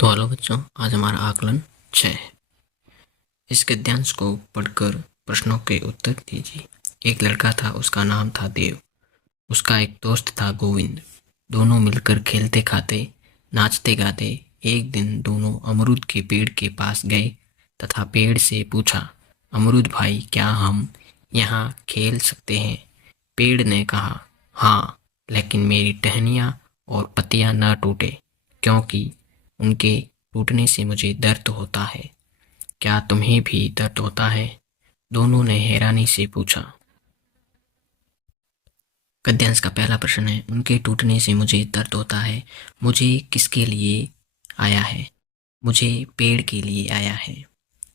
तो हेलो बच्चों, आज हमारा आकलन 6 है। इस गद्यांश को पढ़कर प्रश्नों के उत्तर दीजिए। एक लड़का था, उसका नाम था देव। उसका एक दोस्त था गोविंद। दोनों मिलकर खेलते खाते नाचते गाते एक दिन दोनों अमरूद के पेड़ के पास गए तथा पेड़ से पूछा, अमरूद भाई, क्या हम यहाँ खेल सकते हैं? पेड़ ने कहा, हाँ, लेकिन मेरी टहनियाँ और पत्तियाँ न टूटे, क्योंकि उनके टूटने से मुझे दर्द होता है। क्या तुम्हें भी दर्द होता है? दोनों ने हैरानी से पूछा। गद्यांश का पहला प्रश्न है, उनके टूटने से मुझे दर्द होता है। मुझे किसके लिए आया है? मुझे पेड़ के लिए आया है,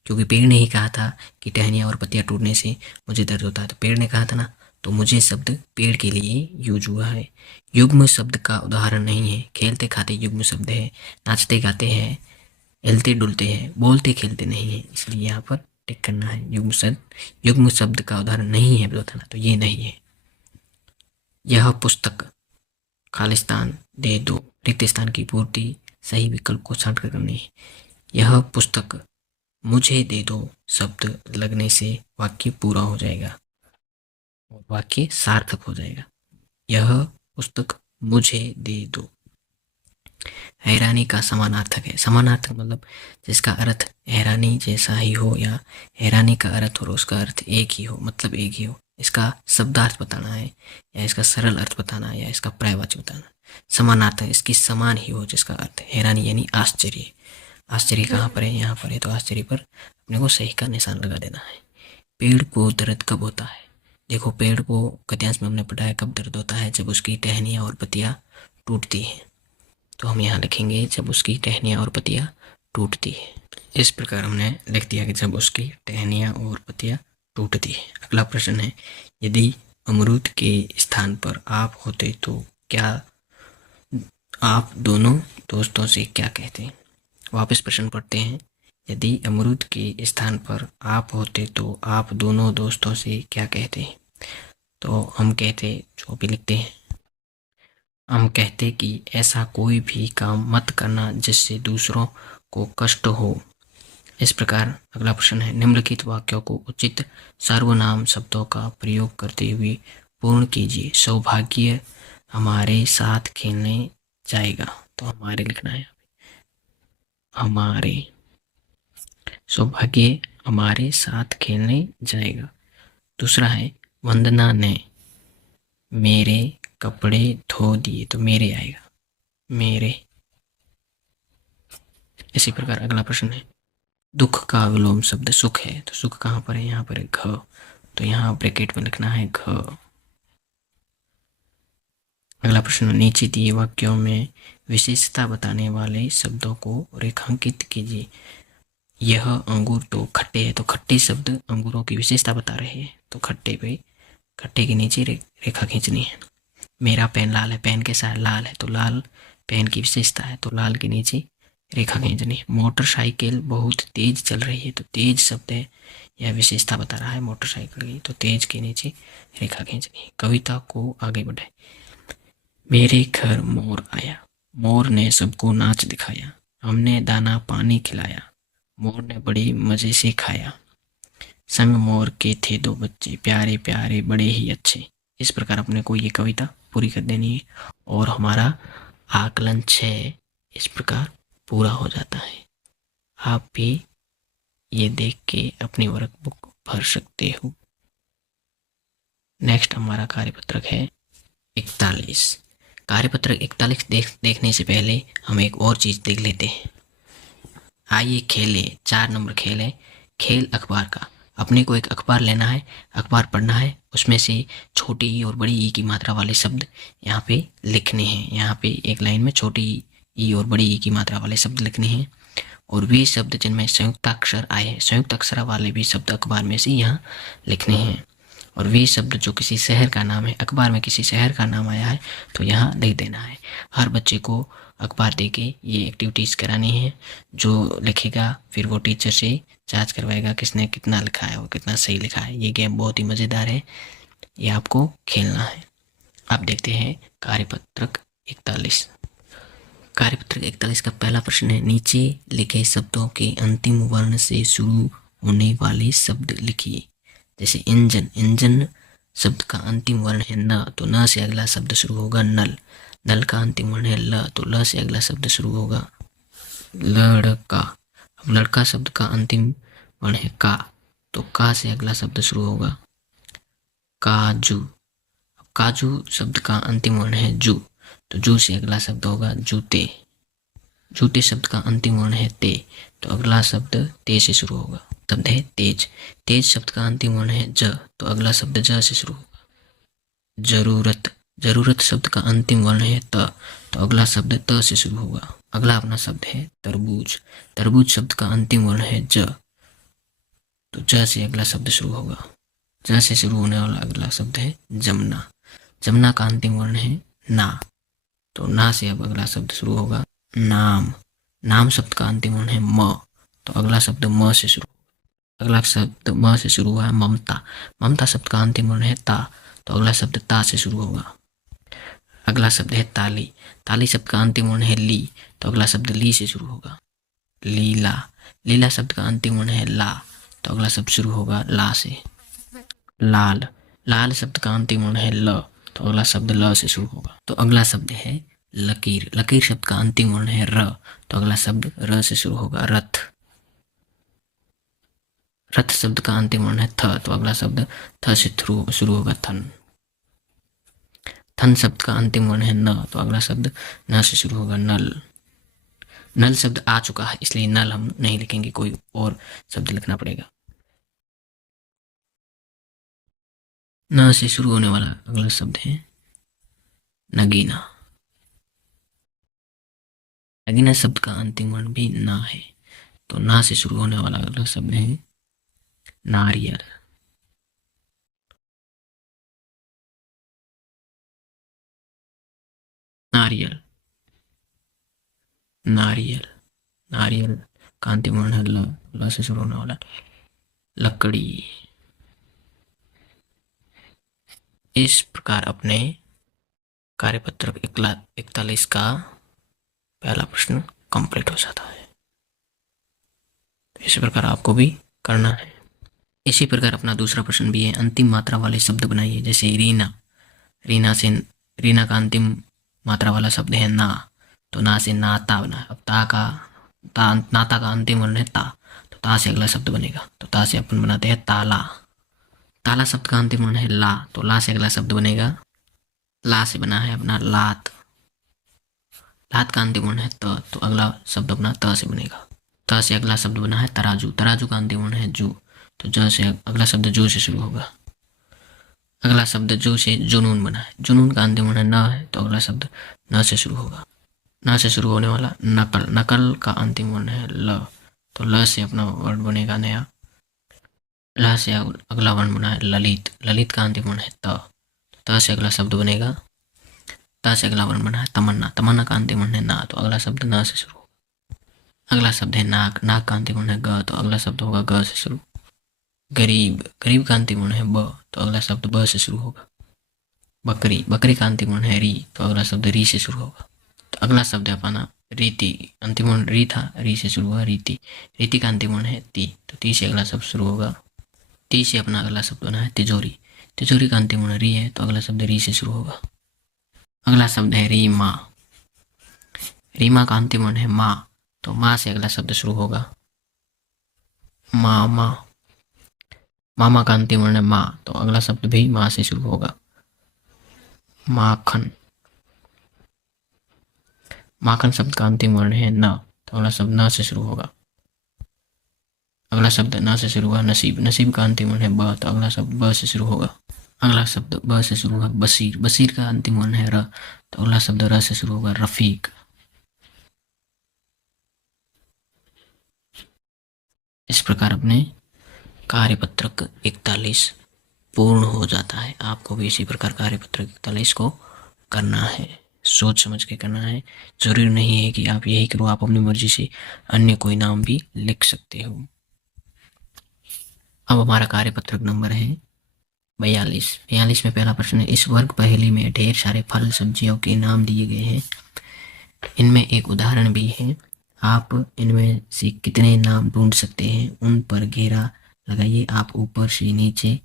क्योंकि पेड़ ने ही कहा था कि टहनियाँ और पत्तियाँ टूटने से मुझे दर्द होता है। तो पेड़ ने कहा था ना, तो मुझे शब्द पेड़ के लिए यूज हुआ है। युग्म शब्द का उदाहरण नहीं है। खेलते खाते युग्म शब्द है, नाचते गाते हैं, हिलते डुलते हैं, बोलते खेलते नहीं है, इसलिए यहाँ पर टिक करना है। युग्म शब्द का उदाहरण नहीं है बोला था ना, तो ये नहीं है। यह पुस्तक, खालिस्तान दे दो, रिक्त स्थान की पूर्ति, सही विकल्प को छांट कर करनी है। यह पुस्तक मुझे दे दो शब्द लगने से वाक्य पूरा हो जाएगा और वाक्य सार्थक हो जाएगा। यह पुस्तक मुझे दे दो। हैरानी का समानार्थक है। समानार्थक मतलब जिसका अर्थ हैरानी जैसा ही हो या हैरानी का अर्थ और उसका अर्थ एक ही हो, मतलब एक ही हो। इसका शब्दार्थ बताना है या इसका सरल अर्थ बताना है या इसका पर्यायवाची बताना। समानार्थक इसकी समान ही हो जिसका अर्थ हैरानी यानी आश्चर्य। आश्चर्य कहाँ पर है? यहाँ पर है, तो आश्चर्य पर अपने को सही का निशान लगा देना है। पेड़ को दर्द कब होता है? देखो, पेड़ को गद्यांश में हमने पढ़ा है कब दर्द होता है, जब उसकी टहनियाँ और पत्तियाँ टूटती हैं। तो हम यहाँ लिखेंगे जब उसकी टहनियाँ और पत्तियाँ टूटती है। इस प्रकार हमने लिख दिया कि जब उसकी टहनियाँ और पत्तियाँ टूटती है। अगला प्रश्न है, यदि अमरूद के स्थान पर आप होते तो क्या आप दोनों दोस्तों से क्या कहते? वापस प्रश्न पढ़ते हैं। यदि अमरूद के स्थान पर आप होते तो आप दोनों दोस्तों से क्या कहते? तो हम कहते, जो भी लिखते हैं, हम कहते कि ऐसा कोई भी काम मत करना जिससे दूसरों को कष्ट हो। इस प्रकार अगला प्रश्न है, निम्नलिखित वाक्यों को उचित सर्वनाम शब्दों का प्रयोग करते हुए पूर्ण कीजिए। सौभाग्य हमारे साथ खेलने जाएगा। तो हमारे लिखना है, हमारे। सौभाग्य हमारे साथ खेलने जाएगा। दूसरा है, वंदना ने मेरे कपड़े धो दिए। तो मेरे आएगा, मेरे। इसी प्रकार अगला प्रश्न है, दुख का विलोम शब्द सुख है। तो सुख कहाँ पर है? यहाँ पर है घ। तो यहाँ ब्रैकेट में लिखना है घ। अगला प्रश्न, नीचे दिए वाक्यों में विशेषता बताने वाले शब्दों को रेखांकित कीजिए। यह अंगूर तो खट्टे है। तो खट्टे शब्द अंगूरों की विशेषता बता रहे हैं, तो खट्टे पे, खट्टे के नीचे रेखा खींचनी है। मेरा पेन लाल है। पेन कैसा है? लाल है। तो लाल पेन की विशेषता है, तो लाल के नीचे रेखा खींचनी है। मोटरसाइकिल बहुत तेज चल रही है। तो तेज शब्द है, यह विशेषता बता रहा है मोटरसाइकिल की, तो तेज के नीचे रेखा खींचनी है। कविता को आगे बढ़ाए। मेरे घर मोर आया। मोर ने सबको नाच दिखाया। हमने दाना पानी खिलाया। मोर ने बड़ी मजे से खाया। संग मोर के थे दो बच्चे, प्यारे प्यारे बड़े ही अच्छे। इस प्रकार अपने को ये कविता पूरी कर देनी है और हमारा आकलन 6 इस प्रकार पूरा हो जाता है। आप भी ये देख के अपनी वर्कबुक भर सकते हो। नेक्स्ट हमारा कार्यपत्रक है 41। कार्यपत्रक 41 देखने से पहले हम एक और चीज़ देख लेते हैं। आइए खेले। 4 नंबर खेल है, खेल अखबार का। अपने को एक अखबार लेना है, अखबार पढ़ना है, उसमें से छोटी ई और बड़ी ई की मात्रा वाले शब्द यहाँ पे लिखने हैं। यहाँ पे एक लाइन में छोटी ई और बड़ी ई की मात्रा वाले शब्द लिखने हैं और वे शब्द जिनमें संयुक्ताक्षर आए हैं, संयुक्त अक्षर वाले भी शब्द अखबार में से यहाँ लिखने हैं। और वे शब्द जो किसी शहर का नाम है, अखबार में किसी शहर का नाम आया है तो यहाँ लिख देना है। हर बच्चे को अखबार दे के ये एक्टिविटीज़ करानी है। जो लिखेगा फिर वो टीचर से जांच करवाएगा किसने कितना लिखा है और कितना सही लिखा है। ये गेम बहुत ही मज़ेदार है, ये आपको खेलना है। अब देखते हैं कार्यपत्रक 41। कार्यपत्रक 41 का पहला प्रश्न है, नीचे लिखे शब्दों के अंतिम वर्ण से शुरू होने वाले शब्द लिखिए। जैसे इंजन, इंजन शब्द का अंतिम वर्ण है न, तो न से अगला शब्द शुरू होगा नल। नल का अंतिम वर्ण है ल, तो ल से अगला शब्द शुरू होगा लड़का। अब लड़का शब्द का अंतिम वर्ण है का, तो का से अगला शब्द शुरू होगा काजू। अब काजू शब्द का अंतिम वर्ण है जू, तो जू से अगला शब्द होगा जूते। जूते शब्द का अंतिम वर्ण है ते, तो अगला शब्द ते से शुरू होगा। शब्द है तेज। तेज शब्द का अंतिम वर्ण है ज, तो अगला शब्द ज से शुरू होगा। जरूरत, जरूरत शब्द का अंतिम वर्ण है त, तो अगला शब्द त से शुरू होगा। अगला अपना शब्द है तरबूज। तरबूज शब्द का अंतिम वर्ण है ज, तो ज से अगला शब्द शुरू होगा। ज से शुरू होने वाला अगला शब्द है जमुना। जमुना का अंतिम वर्ण है ना, तो ना से अब अगला शब्द शुरू होगा नाम। नाम शब्द का अंतिम वर्ण है म, तो अगला शब्द म से शुरू। अगला शब्द म से शुरू हुआ है ममता। ममता शब्द का अंतिम वर्ण है ता, तो अगला शब्द ता से शुरू होगा। अगला शब्द है ताली। ताली शब्द का अंतिम वर्ण है ली, तो अगला शब्द ली से शुरू होगा। लीला। लीला शब्द का अंतिम वर्ण है ला, तो अगला शब्द शुरू होगा ला से। लाल। लाल शब्द का अंतिम वर्ण है ल, तो अगला शब्द ल से शुरू होगा। तो अगला शब्द है लकीर। लकीर शब्द का अंतिम वर्ण है र, तो अगला शब्द र से शुरू होगा रथ। रथ शब्द का अंतिम वर्ण है थ, तो अगला शब्द थ से शुरू होगा थन। थन शब्द का अंतिम वर्ण है न, तो अगला शब्द न से शुरू होगा नल। नल शब्द आ चुका है, इसलिए नल हम नहीं लिखेंगे, कोई और शब्द लिखना पड़ेगा। न से शुरू होने वाला अगला शब्द है नगीना। नगीना शब्द का अंतिम वर्ण भी ना है, तो ना से शुरू होने वाला अगला शब्द है नारियल। नारियल। नारियल। नारियल का अंतिम वर्ण है ल, ल से शुरू होने वाला लकड़ी। इस प्रकार अपने कार्यपत्रक 41 का पहला प्रश्न कंप्लीट हो जाता है। इसी प्रकार आपको भी करना है। इसी प्रकार अपना दूसरा प्रश्न भी है, अंतिम मात्रा वाले शब्द बनाइए। जैसे रीना। रीना से रीना का अंतिम मात्रा वाला शब्द है ना, तो ना से नाता बना। अब नाता का अंतिम वर्ण है ता, तो ता से अगला शब्द बनेगा। तो ता से अपन बनाते हैं ताला। ताला शब्द का अंतिम वर्ण है ला, तो ला से अगला शब्द बनेगा। ला से बना है अपना लात। लात का अंतिम वर्ण है त, तो अगला शब्द अपना त से बनेगा। त से अगला शब्द बना है तराजू। तराजू का अंतिम वर्ण है जू, तो ज से अगला शब्द जू से शुरू होगा। अगला शब्द जू से जुनून बना है। जुनून का अंतिम वर्ण न है, तो अगला शब्द न से शुरू होगा। न से शुरू होने वाला नकल। नकल का अंतिम वर्ण है ल, तो ल से अपना वर्ड बनेगा नया। ल से अगला वर्ण बना है ललित। ललित का अंतिम वर्ण है त से अगला शब्द बनेगा। त से अगला वर्ण बना है तमन्ना। तमन्ना का अंतिम वर्ण है ना, तो अगला शब्द न से शुरू होगा। अगला शब्द है नाक। नाक का अंतिम वर्ण है ग, तो अगला शब्द होगा ग से शुरू। गरीब। गरीब का अंतिम वर्ण है ब, तो अगला शब्द ब से शुरू होगा। बकरी। बकरी का अंतिम वर्ण है री, तो अगला शब्द री से शुरू होगा। तो अगला शब्द है अपना रीति। अंतिम वर्ण री था, री से शुरू हुआ रीति। रीति का अंतिम वर्ण है ती, तो ती से अगला शब्द शुरू होगा। ती से अपना अगला शब्द बना है तिजोरी। तिजोरी का अंतिम वर्ण री है, तो अगला शब्द री से शुरू होगा। अगला शब्द है रीमा। रीमा का अंतिम वर्ण है माँ, तो माँ से अगला शब्द शुरू होगा। मामा। मामा का अंतिम वर्ण है माँ, तो अगला शब्द भी माँ से शुरू होगा। माखन। माखन शब्द का अंतिम वर्ण है न, तो अगला शब्द न से शुरू होगा। अगला शब्द न से शुरू हुआ नसीब। नसीब का अंतिम वर्ण है ब, तो अगला शब्द ब से शुरू होगा। अगला शब्द ब से शुरू होगा बशीर। बशीर का अंतिम वर्ण है र, तो अगला शब्द र से शुरू होगा रफीक। इस प्रकार अपने कार्यपत्रक 41 पूर्ण हो जाता है। आपको भी इसी प्रकार कार्यपत्रक 41 को करना है, सोच समझ के करना है। जरूरी नहीं है कि आप यही करो, आप अपनी मर्जी से अन्य कोई नाम भी लिख सकते हो। अब हमारा कार्यपत्रक नंबर है 42। 42 में पहला प्रश्न है, इस वर्ग पहेली में ढेर सारे फल सब्जियों के नाम दिए गए हैं। इनमें एक उदाहरण भी है। आप इनमें से कितने नाम ढूंढ सकते हैं, उन पर घेरा लगाइए। आप ऊपर से नीचे,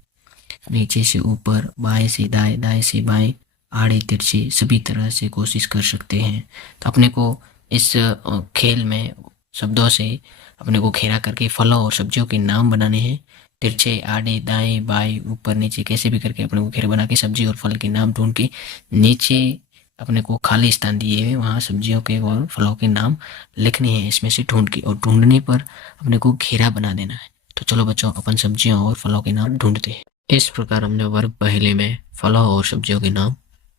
नीचे से ऊपर, बाएं से दाएं, दाएं से बाएं, आड़े तिरछे सभी तरह से कोशिश कर सकते हैं। तो अपने को इस खेल में शब्दों से अपने को घेरा करके फलों और सब्जियों के नाम बनाने हैं। तिरछे, आड़े, दाएं, बाएं, ऊपर नीचे कैसे भी करके अपने को घेरा बना के सब्जी और फल के नाम ढूंढ के नीचे अपने को खाली स्थान दिए हुए वहाँ सब्जियों के और फलों के नाम लिखने हैं इसमें से ढूंढ के, और ढूंढने पर अपने को घेरा बना देना है। तो चलो बच्चों, अपन सब्जियों और फलों के नाम ढूंढते हैं। इस प्रकार हमने वर्ग पहले में फलों और सब्जियों के नाम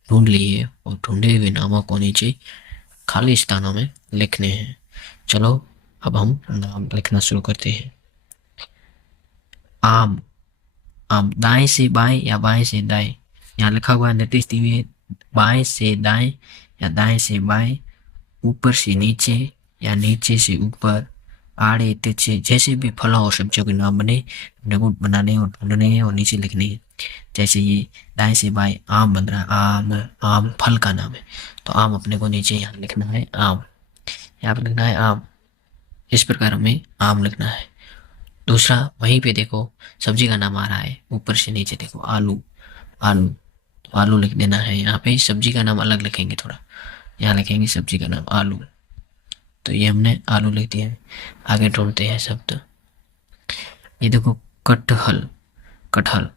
ढूंढ लिए और ढूंढे हुए नामों को नीचे खाली स्थानों में लिखने हैं। चलो अब हम नाम लिखना शुरू करते हैं। आम। आम दाएं से बाएं या बाएं से दाएं, यहाँ लिखा हुआ है निर्देश दिए हुए, बाएं से दाएं या दाएं से बाएं, ऊपर से नीचे या नीचे से ऊपर, आड़े तिरछे जैसे भी फलों और सब्जियों के नाम बने अपने को बनाने और ढूंढने हैं और नीचे लिखने हैं। जैसे ये दाएं से बाएं आम बन रहा है, आम, आम फल का नाम है, तो आम अपने को नीचे यहाँ लिखना है आम, यहाँ पर लिखना है आम। इस प्रकार हमें आम लिखना है। दूसरा, वहीं पे देखो सब्जी का नाम आ रहा है, ऊपर से नीचे देखो आलू, आलू, तो आलू लिख देना है। यहाँ पे सब्जी का नाम अलग लिखेंगे थोड़ा, यहाँ लिखेंगे सब्जी का नाम आलू, तो ये हमने आलू लिख दिया है। आगे ढूंढते हैं शब्द। ये देखो कटहल, कटहल,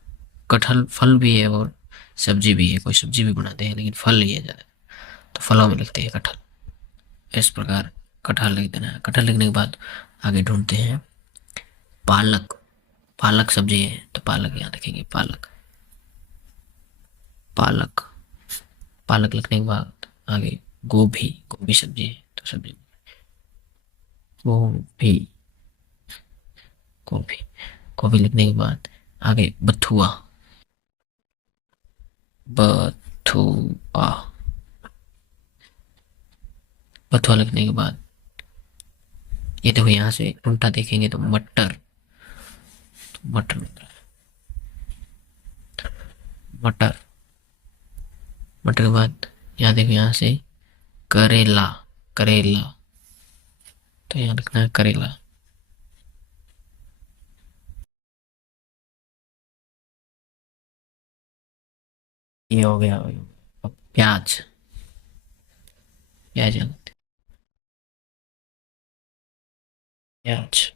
कटहल फल भी है और सब्जी भी है, कोई सब्जी भी बनाते हैं लेकिन फल ही है ज़्यादा, तो फलों में लिखते हैं कटहल। इस प्रकार कटहल लिख देना है। कटहल लिखने के बाद आगे ढूंढते हैं पालक, पालक सब्जी है तो पालक यहाँ लिखेंगे पालक, पालक, पालक लिखने के बाद आगे गोभी, गोभी सब्जी है तो सब्जी, गोभी, गोभी, गोभी लिखने के बाद आगे बथुआ, बथुआ, बथुआ लिखने के बाद ये देखो यहाँ से उल्टा देखेंगे तो मटर, तो मटर लिख रहा है, मटर, मटर के बाद यहाँ देखो यहाँ से करेला, करेला, तो यहाँ लिखना है करेला। ये हो गया। अब प्याज, प्याज यहाँ लिखते हैं, प्याज।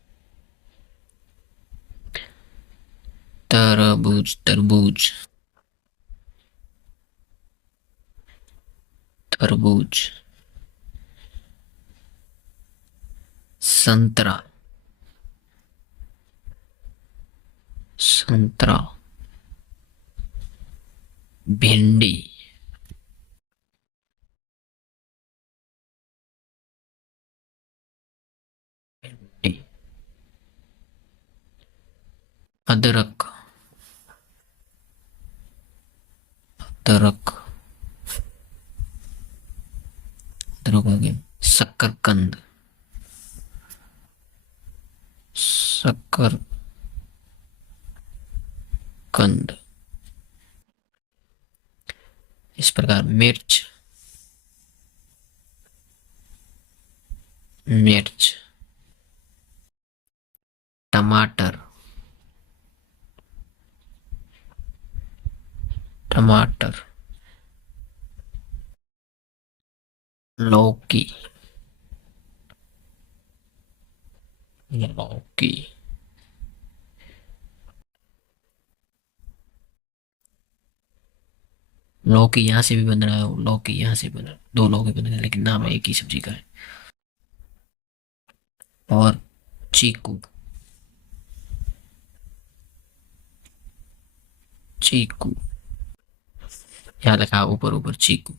तरबूज, तरबूज, तरबूज। संतरा, संतरा। भिंडी, भिंडी। अदरक, अदरक, अदरक हो गया। शकरकंद, शकरकंद। इस प्रकार मिर्च, मिर्च। टमाटर, टमाटर। लौकी, लौकी। लौकी यहाँ से भी बन रहा है, लौकी यहाँ से बन रहा है, दो लौकी बन रहे हैं लेकिन नाम एक ही सब्जी का है। और चीकू, चीकू, यहाँ लिखा ऊपर ऊपर चीकू।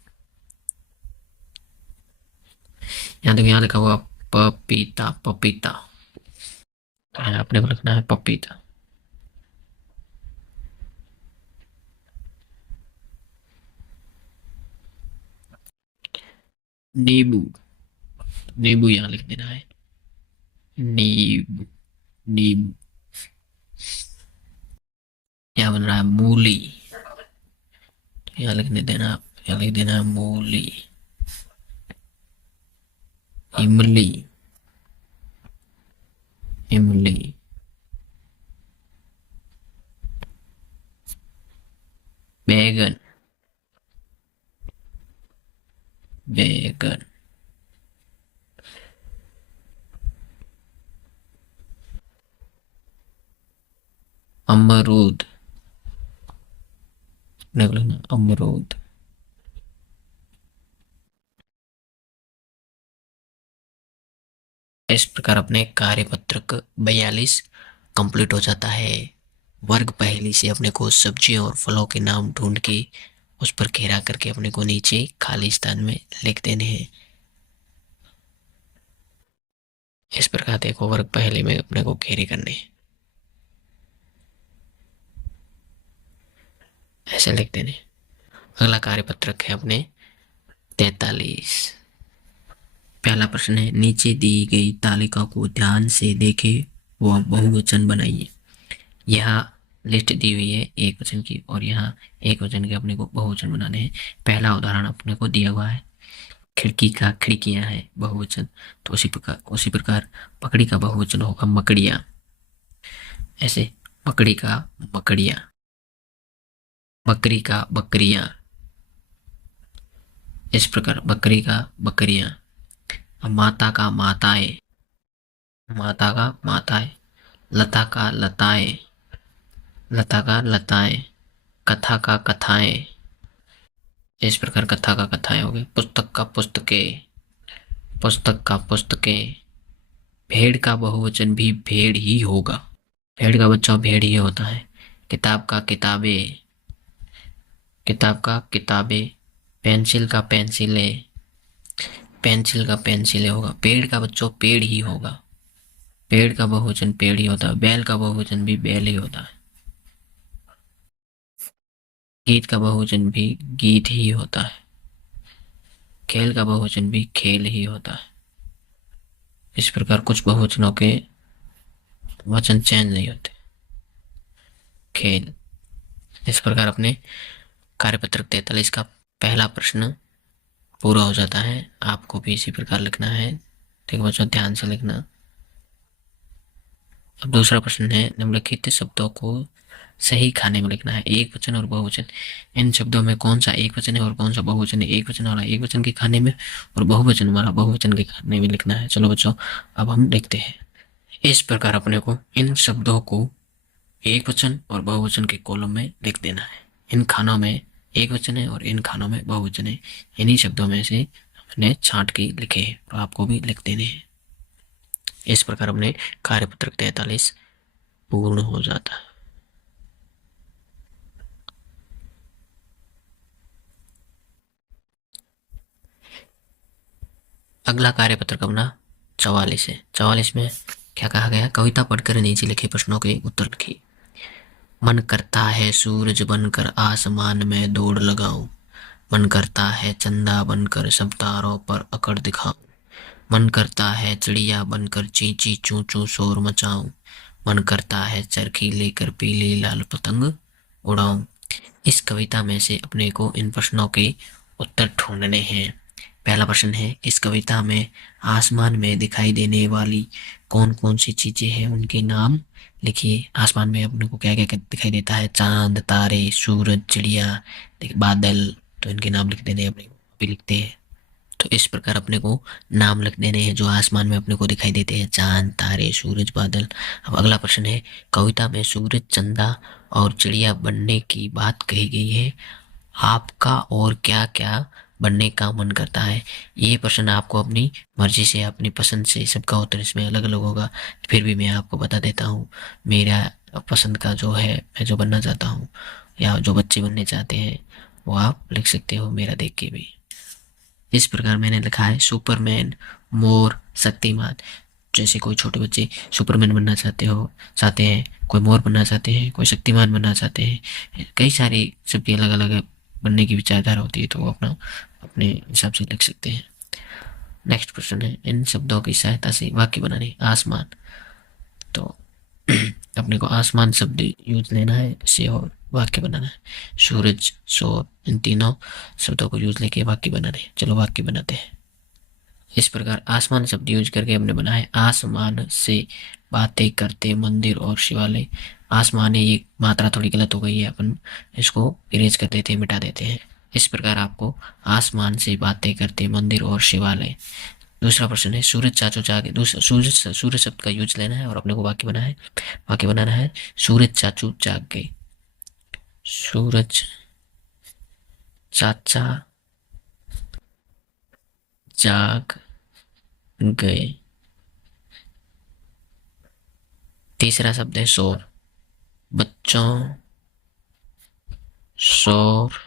यहाँ देखो यहाँ लिखा हुआ पपीता, पपीता, तो यहाँ अपने को लिखना है पपीता। नींबू, नींबू यहाँ लिख देना है, नींबू, नींबू। यहाँ बन रहा है मूली, यहाँ लिखने देना, यहाँ लिख देना है मूली। इमली, इमली। बैगन, बैगन। अमरूद, लिखना अमरूद। इस प्रकार अपने कार्यपत्रक 42 कंप्लीट हो जाता है। वर्ग पहेली से अपने को सब्जियों और फलों के नाम ढूंढ के उस पर घेरा करके अपने को नीचे खाली स्थान में लिख देने हैं। इस प्रकार देखो वर्ग पहेली में अपने को घेरे करने हैं, ऐसे लिख देने। अगला कार्यपत्रक है अपने 43। पहला प्रश्न है, नीचे दी गई तालिका को ध्यान से देखें व बहुवचन बनाइए। यहाँ लिस्ट दी हुई है एक वचन की और यहाँ एक वचन के अपने को बहुवचन बनाने हैं। पहला उदाहरण अपने को दिया हुआ है, खिड़की का खिड़कियां है बहुवचन, तो उसी प्रकार पकड़ी का बहुवचन होगा मकड़ियां। ऐसे मकड़ी का मकड़ियां, बकरी का बकरियां। इस प्रकार बकरी का बकरियां। माता का माताएं, माता का माताएं। लता का लताएं, लता का लताएं। कथा का कथाएं। इस प्रकार कथा का कथाएं हो गए। पुस्तक का पुस्तकें, पुस्तक का पुस्तकें। भेड़ का बहुवचन भी भेड़ ही होगा, भेड़ का बच्चा भेड़ ही होता है। किताब का किताबें, किताब का किताबें। पेंसिल का पेंसिलें, पेंसिल का पेंसिलें होगा। पेड़ का बच्चों पेड़ ही होगा, पेड़ का बहुवचन पेड़ ही होता है। बैल का बहुवचन भी बैल ही होता है। गीत का बहुवचन भी गीत ही होता है। खेल का बहुवचन भी खेल ही होता है। इस प्रकार कुछ बहुवचनों के वचन चेंज नहीं होते। खेल। इस प्रकार अपने कार्यपत्रक 43 का पहला प्रश्न पूरा हो जाता है। आपको भी इसी प्रकार लिखना है, ठीक बच्चों, ध्यान से लिखना। अब दूसरा प्रश्न है, निम्नलिखित शब्दों को सही खाने में लिखना है। एक वचन और बहुवचन, इन शब्दों में कौन सा एक वचन है और कौन सा बहुवचन है। एक वचन वाला एक वचन के खाने में और बहुवचन वाला बहुवचन के खाने में लिखना है। चलो बच्चों अब हम देखते हैं। इस प्रकार अपने को इन शब्दों को एक वचन और बहुवचन के कॉलम में लिख देना है। इन खानों में एक वचन है और इन खानों में बहुवचन है। इन्हीं शब्दों में से हमने छांट के लिखे हैं और आपको भी लिख देने हैं। इस प्रकार अपने कार्यपत्रक 43 पूर्ण हो जाता है। अगला कार्यपत्रक अपना 44 है। 44 में क्या कहा गया, कविता पढ़कर नीचे लिखे प्रश्नों के उत्तर लिखिए। मन करता है सूरज बनकर आसमान में दौड़ लगाऊं, मन करता है चंदा बनकर सब तारों पर अकड़ दिखाऊं, मन करता है चिड़िया बनकर चींची चूं चूं शोर मचाऊं, मन करता है चरखी लेकर पीली लाल पतंग उड़ाऊं। इस कविता में से अपने को इन प्रश्नों के उत्तर ढूंढने हैं। पहला प्रश्न है, इस कविता में आसमान में दिखाई देने वाली कौन कौन सी चीजें हैं उनके नाम लिखिए। आसमान में अपने को क्या क्या दिखाई देता है, चांद, तारे, सूरज, चिड़िया, बादल, तो इनके नाम लिख देने अपने को भी लिखते हैं। तो इस प्रकार अपने को नाम लिख देने हैं जो आसमान में अपने को दिखाई देते हैं, चांद, तारे, सूरज, बादल। अब अगला प्रश्न है, कविता में सूरज, चंदा और चिड़िया बनने की बात कही गई है, आपका और क्या क्या बनने का मन करता है। ये प्रश्न आपको अपनी मर्जी से, अपनी पसंद से, सबका उत्तर इसमें अलग अलग होगा। फिर भी मैं आपको बता देता हूँ, मेरा पसंद का जो है, मैं जो बनना चाहता हूँ या जो बच्चे बनने चाहते हैं वो आप लिख सकते हो मेरा देख के भी। इस प्रकार मैंने लिखा है सुपरमैन, मोर, शक्तिमान। जैसे कोई छोटे बच्चे सुपरमैन बनना चाहते हैं, कोई मोर बनना चाहते हैं, कोई शक्तिमान बनना चाहते हैं। कई सारी सबकी अलग अलग बनने की विचारधारा होती है, तो वो अपने हिसाब से लिख सकते हैं। नेक्स्ट प्रश्न है, इन शब्दों की सहायता से वाक्य बनाने। आसमान, तो अपने को आसमान शब्द यूज लेना है इससे और वाक्य बनाना है। सूरज, सौर, इन तीनों शब्दों को यूज लेके वाक्य बनाने हैं। चलो वाक्य बनाते हैं। इस प्रकार आसमान शब्द यूज करके हमने बना है आसमान से बातें करते मंदिर और शिवालय। आसमान है, ये मात्रा थोड़ी गलत हो गई है, अपन इसको इरेज कर देते हैं, मिटा देते हैं। इस प्रकार आपको आसमान से बातें करते मंदिर और शिवालय। दूसरा प्रश्न है सूरज चाचू जागे। दूसरा सूरज शब्द का यूज लेना है और अपने को वाक्य बनाना है। सूरज चाचू जाग गए। सूरज चाचा जाग गए। तीसरा शब्द है शोर। बच्चों शोर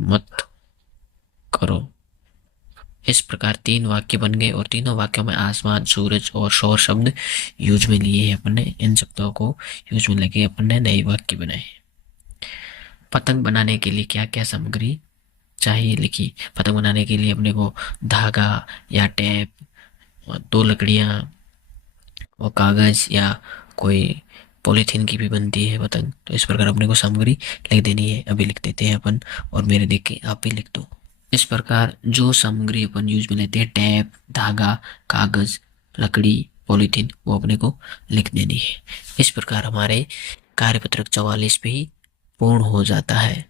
मत करो। इस प्रकार 3 वाक्य बन गए और तीनों वाक्यों में आसमान, सूरज और शोर शब्द यूज में लिए हैं अपन ने। इन शब्दों को यूज में लेके अपन ने नए वाक्य बनाए। पतंग बनाने के लिए क्या क्या सामग्री चाहिए लिखी। पतंग बनाने के लिए अपने को धागा या टेप और 2 लकड़ियाँ और कागज या कोई पॉलीथीन की भी बनती है पतंग। तो इस प्रकार अपने को सामग्री लिख देनी है। अभी लिख देते हैं अपन और मेरे देख के आप भी लिख दो। इस प्रकार जो सामग्री अपन यूज में लेते हैं टेप, धागा, कागज, लकड़ी, पॉलीथीन, वो अपने को लिख देनी है। इस प्रकार हमारे कार्यपत्रक 44 पे ही पूर्ण हो जाता है।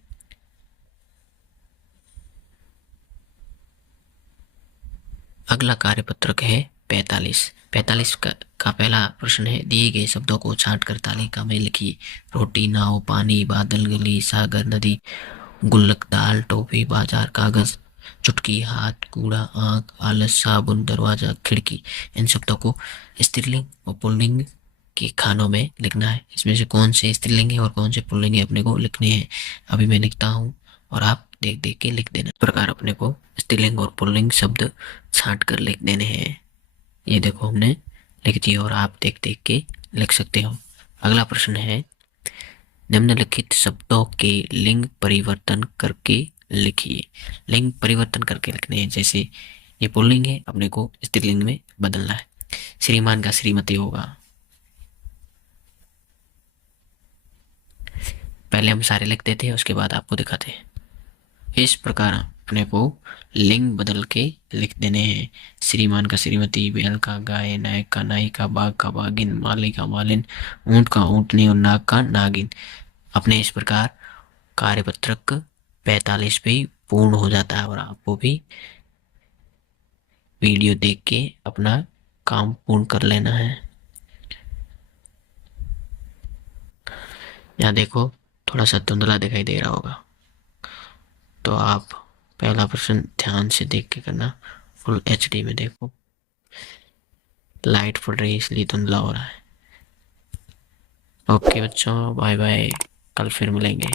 अगला कार्यपत्रक है 45। 45 का पहला प्रश्न है दिए गए शब्दों को छांट कर तालिका में लिखिए। रोटी, नाव, पानी, बादल, गली, सागर, नदी, गुल्लक, दाल, टोपी, बाजार, कागज, चुटकी, हाथ, कूड़ा, आंख, आलस, साबुन, दरवाजा, खिड़की। इन शब्दों को स्त्रीलिंग और पुल्लिंग के खानों में लिखना है। इसमें से कौन से स्त्रीलिंग है और कौन से पुल्लिंग है अपने को लिखने हैं। अभी मैं लिखता हूँ और आप देख देख के लिख देना। इस प्रकार अपने को स्त्रीलिंग और पुल्लिंग शब्द छांट कर लिख देने हैं। ये देखो हमने लिख दिया और आप देख देख के लिख सकते हो। अगला प्रश्न है निम्नलिखित शब्दों के लिंग परिवर्तन करके लिखिए। लिंग परिवर्तन करके लिखने हैं। जैसे ये पुल्लिंग है, अपने को स्त्रीलिंग में बदलना है। श्रीमान का श्रीमती होगा। पहले हम सारे लिख देते हैं, उसके बाद आपको दिखाते हैं। इस प्रकार अपने को लिंग बदल के लिख देने हैं। श्रीमान का श्रीमती, बैल का गाय, नायक का नायिका, बाघ का बाघिन, माली का मालिन, ऊंट का ऊंटनी और नाग का नागिन। अपने इस प्रकार कार्यपत्रक 45 पे ही पूर्ण हो जाता है और आपको भी वीडियो देख के अपना काम पूर्ण कर लेना है। यहाँ देखो थोड़ा सा धुंधला दिखाई दे रहा होगा, तो आप पहला प्रश्न ध्यान से देख के करना। फुल HD में देखो, लाइट पड़ रही है इसलिए धुंधला हो रहा है। ओके बच्चों, बाय बाय, कल फिर मिलेंगे।